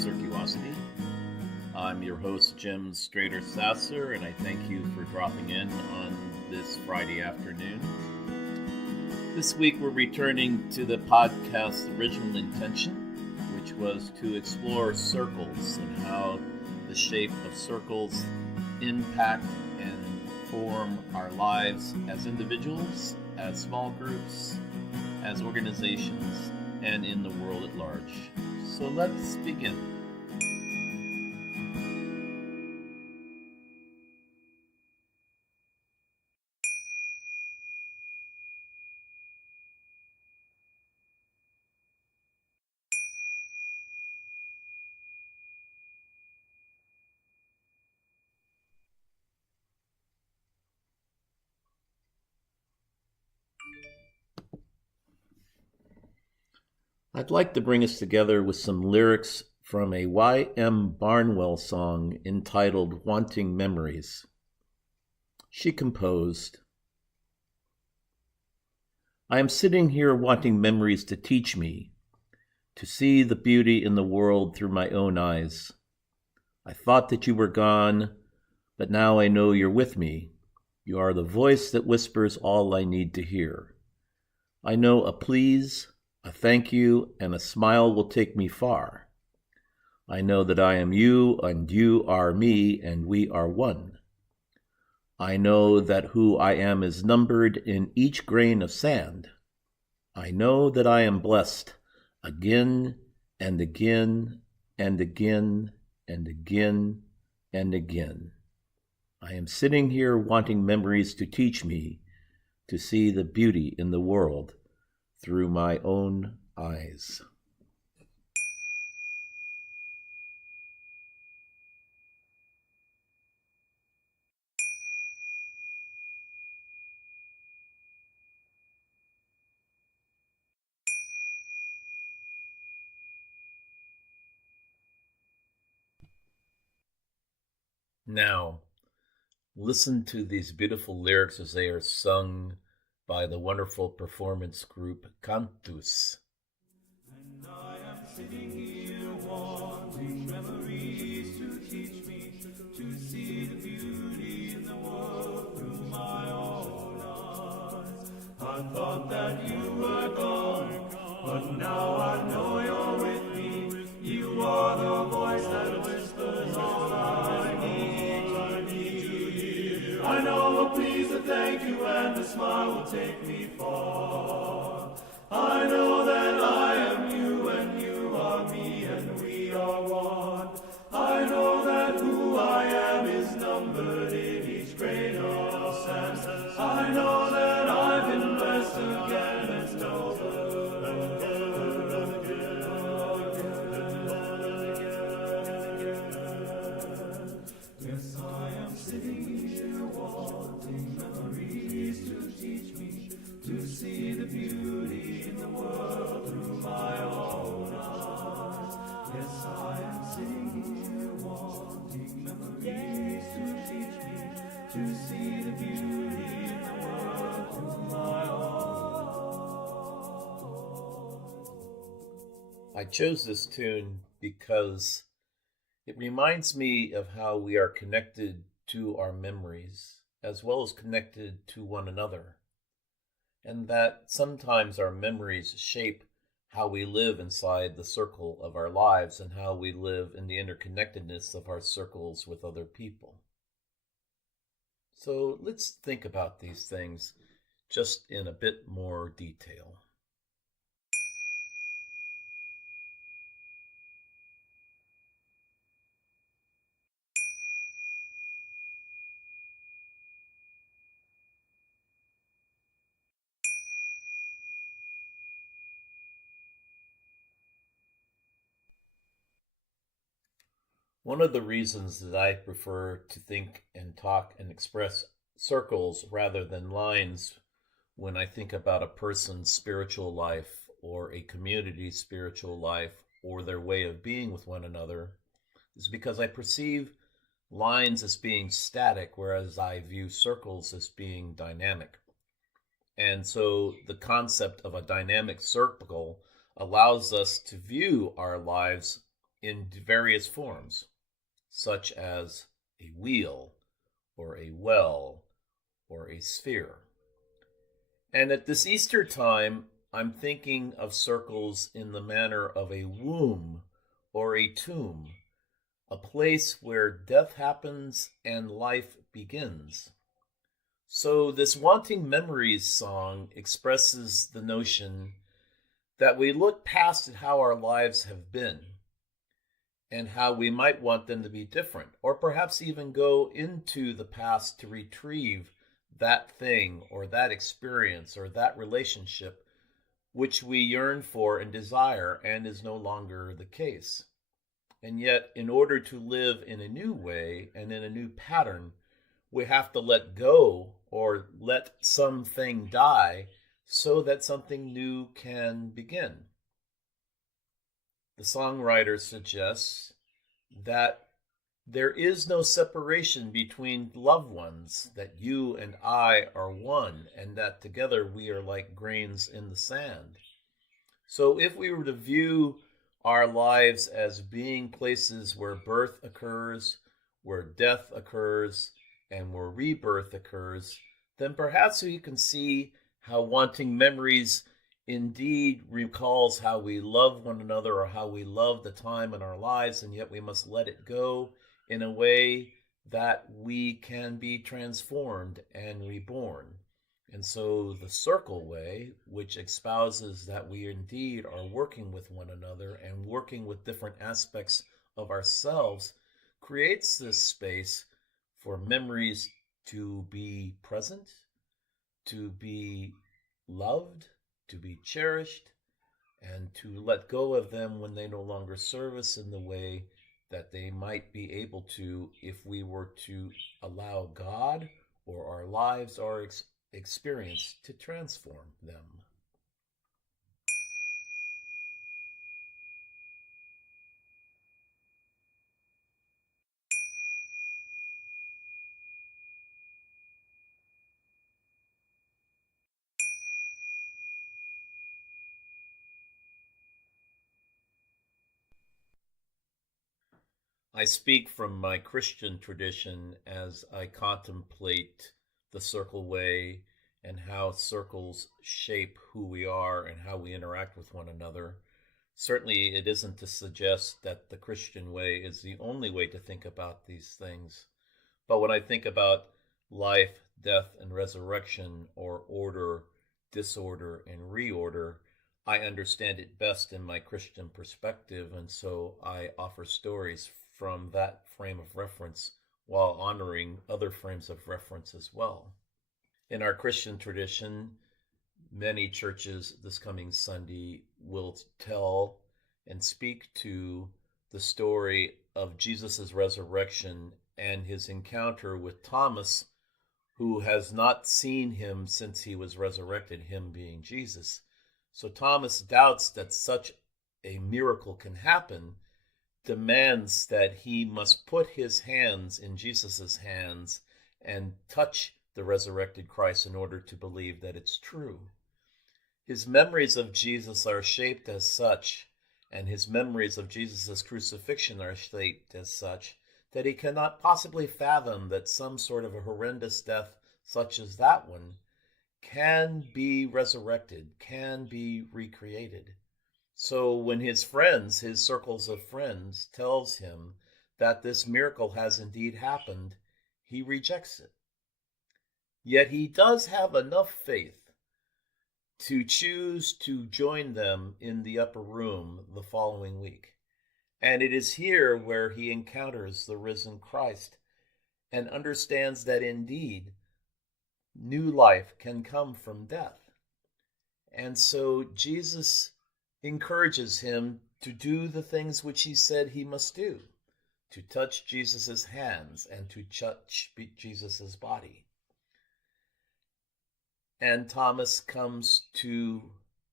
Circuosity. I'm your host, Jim Strader-Sasser, and I thank you for dropping in on this Friday afternoon. This week we're returning to the podcast's original intention, which was to explore circles and how the shape of circles impact and form our lives as individuals, as small groups, as organizations, and in the world at large. So let's begin. I'd like to bring us together with some lyrics from a Ysaye M Barnwell song entitled Wanting Memories. She composed, I am sitting here wanting memories to teach me, to see the beauty in the world through my own eyes. I thought that you were gone, but now I know you're with me. You are the voice that whispers all I need to hear. I know a please, a thank you, and a smile will take me far. I know that I am you, and you are me, and we are one. I know that who I am is numbered in each grain of sand. I know that I am blessed again and again and again and again and again. I am sitting here wanting memories to teach me to see the beauty in the world through my own eyes. Now, listen to these beautiful lyrics as they are sung by the wonderful performance group Cantus. And I am sitting here wanting memories to teach me to see the beauty in the world through my own eyes. I thought that you were gone, but now I know you're with me. You are the voice that whispers all I need to hear. I know a please, a thank you, and a smile will take me far. I know that I am you and you are me and we are one. I know that who I am is numbered in each grain of sand. I know that I've been blessed again and over again. Yes, I am sitting here wanting memories to teach me to see the beauty in the world through my own eyes. Yes, I am sitting here wanting memories to teach me to see the beauty in the world through my own. I chose this tune because it reminds me of how we are connected to our memories as well as connected to one another, and that sometimes our memories shape how we live inside the circle of our lives and how we live in the interconnectedness of our circles with other people. So let's think about these things just in a bit more detail. One of the reasons that I prefer to think and talk and express circles rather than lines when I think about a person's spiritual life or a community's spiritual life or their way of being with one another is because I perceive lines as being static, whereas I view circles as being dynamic. And so the concept of a dynamic circle allows us to view our lives in various forms, such as a wheel, or a well, or a sphere. And at this Easter time, I'm thinking of circles in the manner of a womb or a tomb, a place where death happens and life begins. So, this Wanting Memories song expresses the notion that we look past at how our lives have been and how we might want them to be different, or perhaps even go into the past to retrieve that thing or that experience or that relationship which we yearn for and desire and is no longer the case. And yet, in order to live in a new way and in a new pattern, we have to let go or let something die so that something new can begin. The songwriter suggests that there is no separation between loved ones, that you and I are one, and that together we are like grains in the sand. So if we were to view our lives as being places where birth occurs, where death occurs, and where rebirth occurs, then perhaps we can see how Wanting Memories indeed recalls how we love one another or how we love the time in our lives, and yet we must let it go in a way that we can be transformed and reborn. And so the circle way, which espouses that we indeed are working with one another and working with different aspects of ourselves, creates this space for memories to be present, to be loved, to be cherished, and to let go of them when they no longer serve us in the way that they might be able to if we were to allow God or our lives or experience to transform them. I speak from my Christian tradition as I contemplate the circle way and how circles shape who we are and how we interact with one another. Certainly, it isn't to suggest that the Christian way is the only way to think about these things. But when I think about life, death, and resurrection, or order, disorder, and reorder, I understand it best in my Christian perspective, and so I offer stories from that frame of reference while honoring other frames of reference as well. In our Christian tradition, many churches this coming Sunday will tell and speak to the story of Jesus' resurrection and his encounter with Thomas, who has not seen him since he was resurrected, him being Jesus. So Thomas doubts that such a miracle can happen, demands that he must put his hands in Jesus' hands and touch the resurrected Christ in order to believe that it's true. His memories of Jesus are shaped as such, and his memories of Jesus' crucifixion are shaped as such, that he cannot possibly fathom that some sort of a horrendous death such as that one can be resurrected, can be recreated. So when his friends, his circles of friends, tells him that this miracle has indeed happened, he rejects it. Yet he does have enough faith to choose to join them in the upper room the following week. And it is here where he encounters the risen Christ and understands that indeed new life can come from death. And so Jesus encourages him to do the things which he said he must do, to touch Jesus' hands and to touch Jesus' body. And Thomas comes to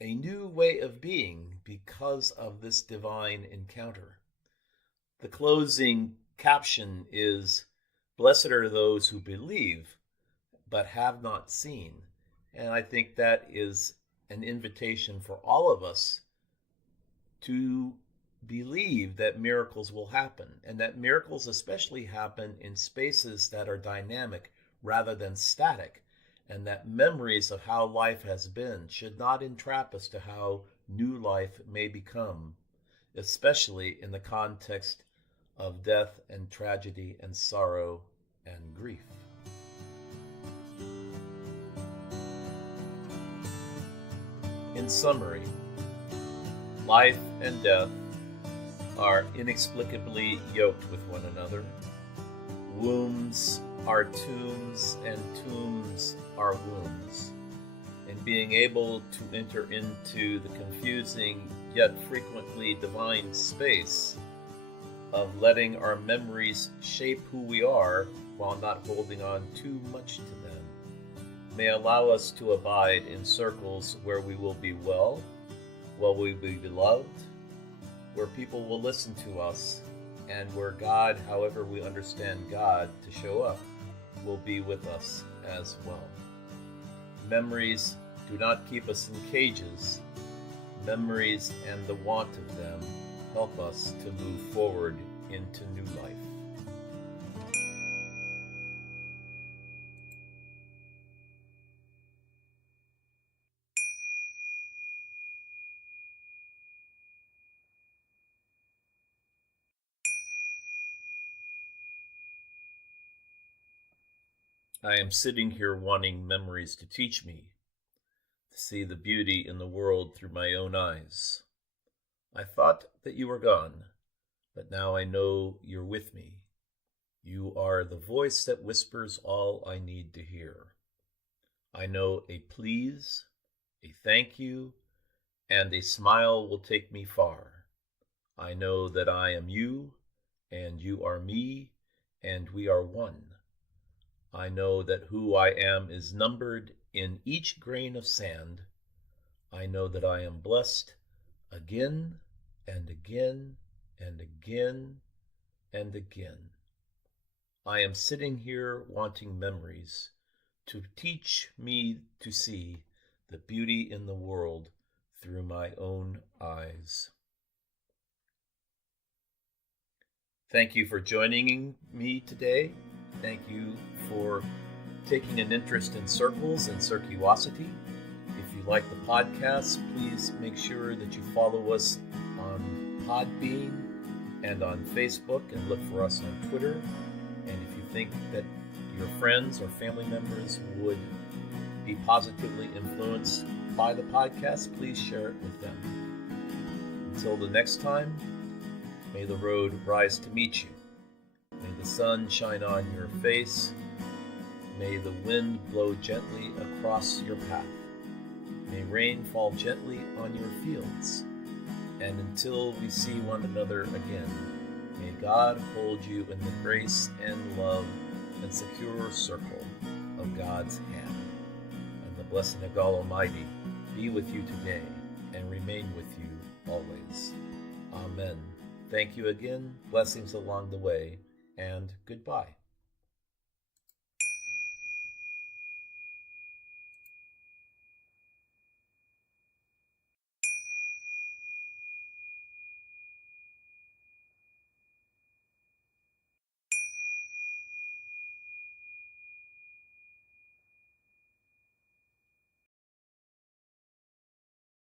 a new way of being because of this divine encounter. The closing caption is, "Blessed are those who believe, but have not seen." And I think that is an invitation for all of us to believe that miracles will happen, and that miracles especially happen in spaces that are dynamic rather than static, and that memories of how life has been should not entrap us to how new life may become, especially in the context of death and tragedy and sorrow and grief. In summary, life and death are inexplicably yoked with one another. Wombs are tombs, and tombs are wombs. And being able to enter into the confusing yet frequently divine space of letting our memories shape who we are while not holding on too much to them may allow us to abide in circles where we will be well, where we will be beloved, where people will listen to us, and where God, however we understand God to show up, will be with us as well. Memories do not keep us in cages. Memories and the want of them help us to move forward into new life. I am sitting here wanting memories to teach me, to see the beauty in the world through my own eyes. I thought that you were gone, but now I know you're with me. You are the voice that whispers all I need to hear. I know a please, a thank you, and a smile will take me far. I know that I am you, and you are me, and we are one. I know that who I am is numbered in each grain of sand. I know that I am blessed again and again and again and again. I am sitting here wanting memories to teach me to see the beauty in the world through my own eyes. Thank you for joining me today. Thank you for taking an interest in circles and circuosity. If you like the podcast, please make sure that you follow us on Podbean and on Facebook, and look for us on Twitter. And if you think that your friends or family members would be positively influenced by the podcast, please share it with them. Until the next time, may the road rise to meet you. May the sun shine on your face. May the wind blow gently across your path. May rain fall gently on your fields. And until we see one another again, may God hold you in the grace and love and secure circle of God's hand. And the blessing of God Almighty be with you today and remain with you always. Amen. Thank you again. Blessings along the way, and goodbye.